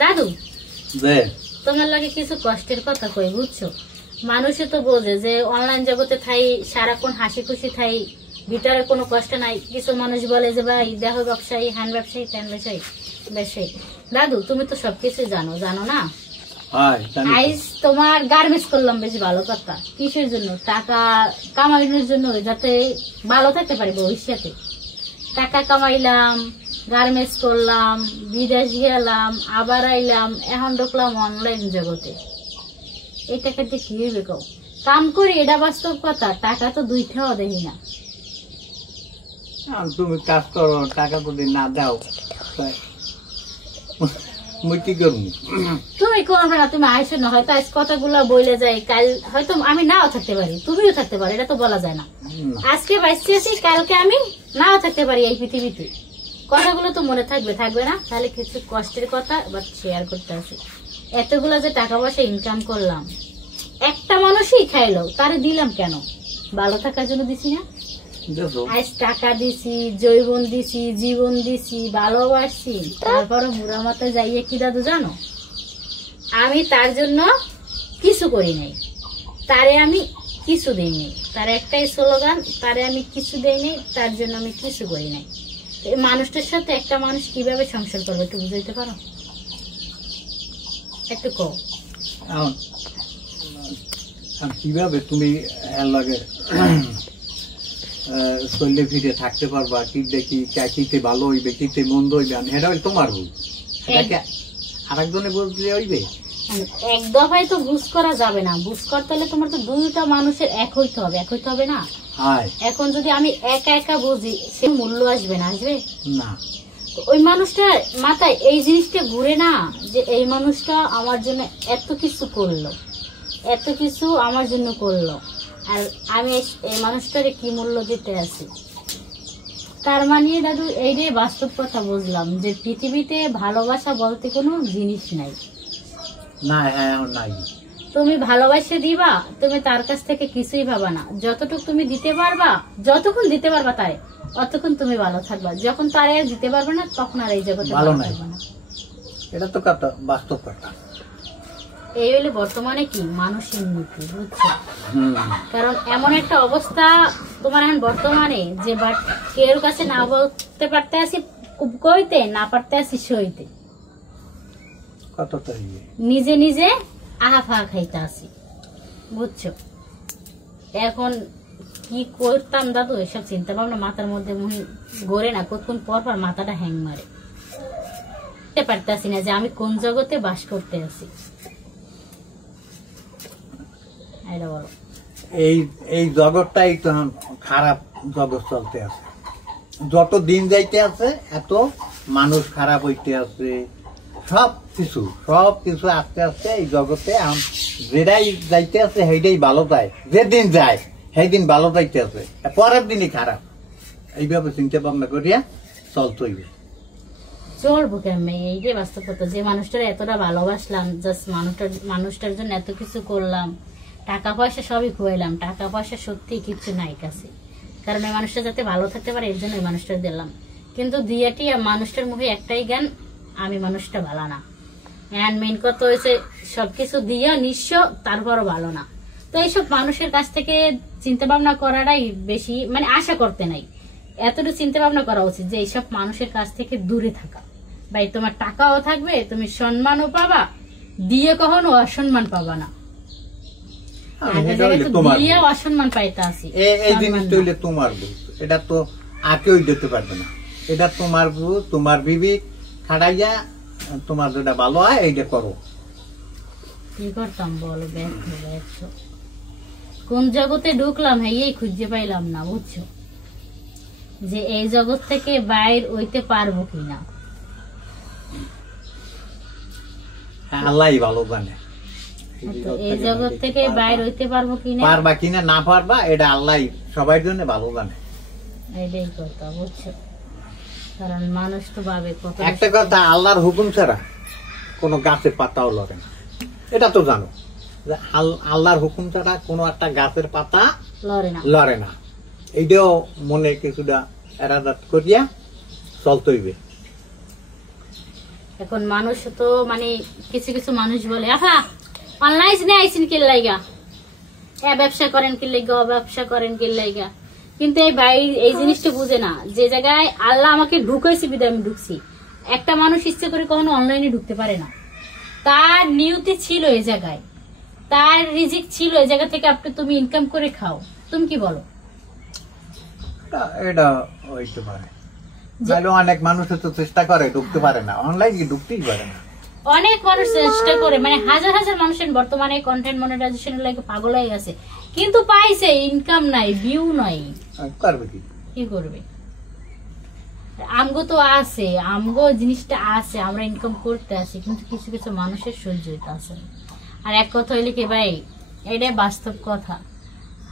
দাদু তোমার লাগে কিছু কষ্টের কথা কই বুঝছো, মানুষে তো বোঝে যে অনলাইন জগতে থাই সারাক্ষণ হাসি খুশি থাই, ভিতরে কোনো কষ্ট নাই। কিছু মানুষ বলে যে ভাই দেখো ব্যবসায়ী, হ্যান্ড ব্যবসায়ী, ট্যান ব্যবসায়ী ব্যবসায়ী। দাদু তুমি তো সবকিছু জানো না? আইস তোমার গার্মেন্টস করলাম, বেশ ভালো কথা। কিসের জন্য? টাকা কামানোর জন্য, যাতে ভালো থাকতে পারি ভবিষ্যতে। টাকা কামাইলাম, গার্মেন্টস করলাম, বিদেশ গেলাম, আবার আইলাম, এখন ঢুকলাম অনলাইন জগতে। এই টাকা দিয়ে কি হইবে কও? কাম করি, এটা বাস্তব কথা। টাকা তো দুইটাও দেখি না। তুমি কাজ করো, টাকা যদি না দাও কি করবো? তুমি করবে না, তুমি আইসো না। হয়তো আজ কথাগুলো বইলে যায়, কাল হয়তো আমি নাও থাকতে পারি, তুমিও থাকতে পারো, এটা তো বলা যায় না। আজকে বাইসে আছি, কালকে আমি নাও থাকতে পারি এই পৃথিবীতে। কথাগুলো তো মনে থাকবে না? তাহলে কিছু কষ্টের কথা এবার শেয়ার করতে আসি। এতগুলো যে টাকা পয়সা ইনকাম করলাম, একটা মানুষই খাইলো, তারে দিলাম কেন? ভালো থাকার জন্য দিছি না? আজ টাকা দিছি, জৈবন দিছি, জীবন দিছি, ভালোবাসছি, তারপরে বুড়া মাথায় যাইয়ে কি দাদু জানো, আমি তার জন্য কিছু করি নাই, তারে আমি কিছু দেই নাই। তার একটাই স্লোগান, তারে আমি কিছু দেই নাই, তার জন্য আমি কিছু করি নাই। এই মানুষটার সাথে একটা মানুষ কিভাবে সংসার করবে একটু বুঝাইতে পারো? একটু কও কিভাবে তুমি এর লাগে চললে ফিরে থাকতে পারবা, কি দেখি কিতে ভালো হইবে, কিতে মন্দ হইবে, এটা তোমার ভুল। আরেকজনে বুঝলে হইবে? এক দফায় তো বুঝ করা যাবে না। বুঝ করতে হলে তোমার তো দুইটা মানুষের এক হইতে হবে না? এখন যদি আমি একা একা বুঝি, সে মূল্য আসবে না? আসবে না। ওই মানুষটার মাথায় এই জিনিসটা ঘুরে না, যে এই মানুষটা আমার জন্য এত কিছু করলো, এত কিছু আমার জন্য করলো, আর আমি এই মানুষটারে কি মূল্য দিতে আছি। তার মানে দাদু এইটাই বাস্তব কথা বুঝলাম, যে পৃথিবীতে ভালোবাসা বলতে কোনো জিনিস নাই। তুমি ভালোবাসা দিবা, তুমি তার কাছ থেকে কিছুই ভাবা না। যতটুকু তুমি দিতে পারবা, যতক্ষণ দিতে পারবা তারে, অতক্ষণ তুমি ভালো থাকবা। যখন তারে দিতে পারবে না, তখন আর এই জগতে ভালো থাকবে না। এটা তো কথা, বাস্তব কথা। এই হইলে বর্তমানে কি মানুষের নীতি, বুঝছো? কারণ এমন একটা অবস্থা তোমার এখন বর্তমানে, যে কেউ কাছে না বলতে পারতে আসি কইতে, না পারতে আসি সইতে, নিজে নিজে আহা খাইতে আসি, বুঝছো? এখন কি করতাম দাদু, এসব চিন্তা ভাবনা মাথার মধ্যে গড়ে না, কতক্ষণ পর পর মাথাটা হ্যাং মারে। পারতে আসি না যে আমি কোন জগতে বাস করতে আসি। এই জগৎটাই তো খারাপ জগৎ চলতে আছে। যত দিন যাইতে আছে, এত মানুষ খারাপ হইতে আছে। সবকিছু আস্তে আস্তে এই জগতে যেটাই যাইতে আছে সেইটাই ভালো যায়। যেদিন যায় সেই দিন ভালো যাইতে আছে, পরের দিনই খারাপ। এইভাবে চিন্তা ভাবনা করিয়া চলতে চলবো কেমন? এইটাই বাস্তব কথা। যে মানুষটার এতটা ভালোবাসলাম, জাস্ট মানুষটার জন্য এত কিছু করলাম, টাকা পয়সা সবই খুয়াইলাম, টাকা পয়সা সত্যি কিছু নাই কাছে। কারণ এই মানুষটা যাতে ভালো থাকতে পারে, এর জন্য এই মানুষটা দিলাম। কিন্তু দিয়াটি মানুষটার মুখে একটাই জ্ঞান, আমি মানুষটা ভালো না। মেইন কথা হয়েছে সবকিছু দিয়া নিঃস্ব, তারপরও ভালো না। তো এইসব মানুষের কাছ থেকে চিন্তা ভাবনা করাটাই বেশি, মানে আশা করতে নাই, এতটুকু চিন্তা ভাবনা করা উচিত যে এইসব মানুষের কাছ থেকে দূরে থাকা। ভাই তোমার টাকাও থাকবে, তুমি সম্মানও পাবা, দিয়ে কখনো অসম্মান পাবা না। অসম্মান পাইতে আসি, এই জিনিসটা হইলে তোমার ভুল। এটা তো আর কেউ দিতে পারবে না। এটা তোমার ভুল, তোমার বিবেক খাটাইয়া তোমার যেটা ভালো হয় এইটা করো। কি করতাম বলো? ব্যর্থ কোন জগতে ঢুকলাম, এই খুঁজে পাইলাম না, বুঝছো? যে এই জগৎ থেকে বাইর হইতে পারবো কিনা, আল্লাহ ভালো জানে। এই জগৎ থেকে বাইর হইতে পারবো কিনা, পারবা কিনা না পারবা, এটা আল্লাহ সবার জন্য ভালো জানে। এটাই কথা, বুঝছো? কারণ মানুষ তো ভাবে কত। একটা কথা, আল্লাহর হুকুম ছাড়া কোনো গাছের পাতাও লড়ে না। এটা তো জানো, আল্লাহর হুকুম ছাড়া কোনো একটা গাছের পাতা লড়ে না। এইটাও মনে কিছুটা এরাদাত করিয়া চলতে হইবে। এখন মানুষ তো মানে কিছু কিছু মানুষ বলে আহা অনলাইনে আইসিন কি লাইগা, ব্যবসা করেন কি লাইগা, ব্যবসা করেন কি লাইগা। কিন্তু এই ভাই এই জিনিসটা বুঝে না, যে জায়গায় আল্লাহ আমাকে ঢুকাইছে বিদায় আমি ঢুকছি। একটা মানুষ ইচ্ছে করে কখনো অনলাইনে ঢুকতে পারে না, তার নিয়তি ছিল এই জায়গায়, তার রিজিক ছিল এই জায়গা থেকে আপনি তুমি ইনকাম করে খাও। তুমি কি বলো? এটা হইতে পারে, নাহলে অনেক মানুষ তো চেষ্টা করে ঢুকতে পারে না, অনলাইনে ঢুকতেই পারে না। অনেক মানুষ চেষ্টা করে, মানে হাজার হাজার মানুষের বর্তমানে কন্টেন্ট মনিটাইজেশন লাগে পাগল হয়ে গেছে, কিন্তু পাইছে ইনকাম নাই, ভিউ নাই, করবে কি করবে? আমগো তো আছে, আমগো জিনিসটা আছে, আমরা ইনকাম করতে আসি, কিন্তু কিছু কিছু মানুষের সহ্য হইতে আছে না। আর এক কথা হইলে কি ভাই, এটাই বাস্তব কথা,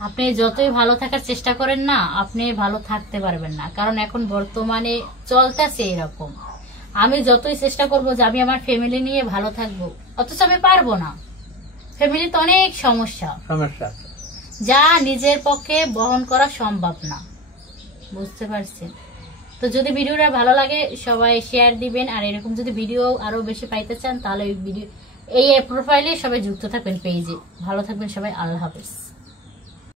আপনি যতই ভালো থাকার চেষ্টা করেন না, আপনি ভালো থাকতে পারবেন না। কারণ এখন বর্তমানে চলতেছে এরকম, আমি যতই চেষ্টা করব যে আমি আমার ফ্যামিলি নিয়ে ভালো থাকবো, অথচ আমি পারবো না। ফ্যামিলিতে অনেক সমস্যা যা নিজের পক্ষে বহন করা সম্ভব না, বুঝতে পারছেন? তো যদি ভিডিওটা ভালো লাগে সবাই শেয়ার দিবেন, আর এরকম যদি ভিডিও আরো বেশি পাইতে চান তাহলে এই প্রোফাইলে সবাই যুক্ত থাকবেন পেজে। ভালো থাকবেন সবাই, আল্লাহ হাফেজ।